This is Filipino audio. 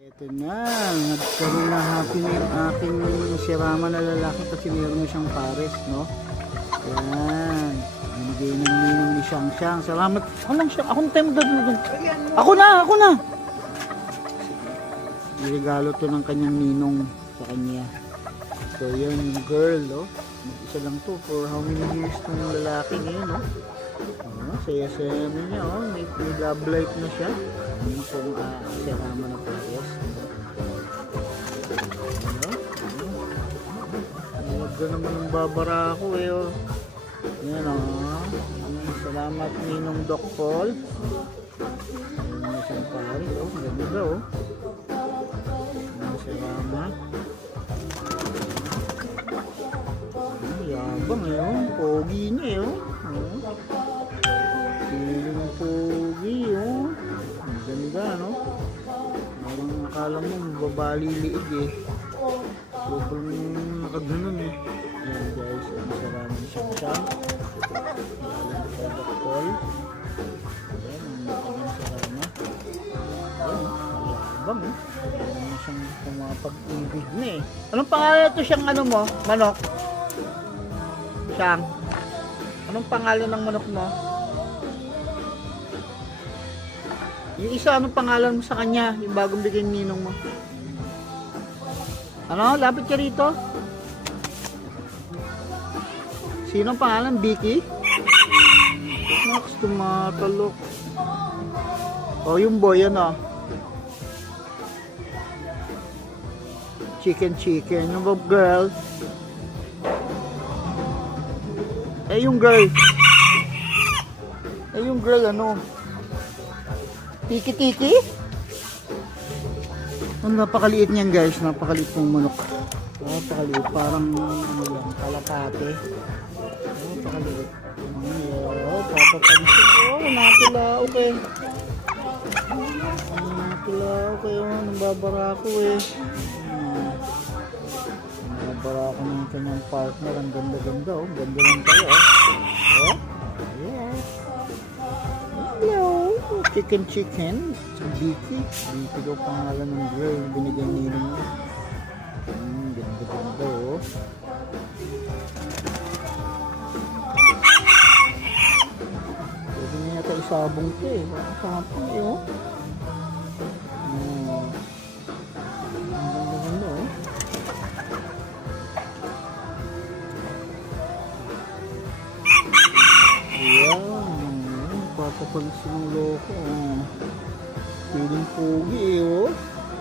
Ito na, nagkaroon na happy na yung aking sirama na lalaki kasi meron siyang pares, no? Yan. Binigay ng ninong ni Shang Shang. Salamat. Ako lang siya. Akong tayo magdadulog. Ako na. Regalo to ng kanyang ninong sa kanya. So yan yung girl, no? Isa lang to for how many years tong lalaki ngayon, no? Saya-saya niya, oh. May love life na siya. Ano pong sirama na pares. Huwag ka naman ang babara ako eh, oh. Yan, oh. Salamat ninong Doc Paul. Ayun na siyang pares, oh. Ganda, oh. Salamat. Yabang eh, oh. Pogi niya eh, oh. Feeling pogi, oh. Ang ganda, no? Parang akala mo mababali liig eh. Sobrang nakaganon eh. Ayan guys, ang salamat siyang siyang. Galing sa Doc Paul. Ayan, ang nakaganon salamat. Ayan, yabang eh. Ayan na siyang pumapag-ibig na eh. Anong pangalan ito siyang ano mo? Manok? Siyang? Anong pangalan ng manok mo? Yung isa, anong pangalan mo sa kanya? Yung bagong bigay ng ninong mo? Ano? Lapit ka rito? Sino ang pangalan? Vicky? Max, tumatalok. Oh, yung boy, ano? Chicken. Yung girl? Yung girl, ano? Tiki? Ang napakaliit niyan guys, napakaliit pong manok. Napakaliit, parang ano lang, kalapate. Napakaliit. Papapansin. Nakatulao kayo. Nakatulao kayo, nababara ako eh. Nababara ako ng kanyang partner, ang ganda-ganda oh. Ganda lang tayo oh. Yeah. Hello. Chicken. Vicky daw pangalan ng girl. Binigyan ninong niya. Ganda oh. Pwede na yata isabong ito eh. Kapang eh oh. Ganda oh. Papapansin ng loko. Feeling pogi eh, oh.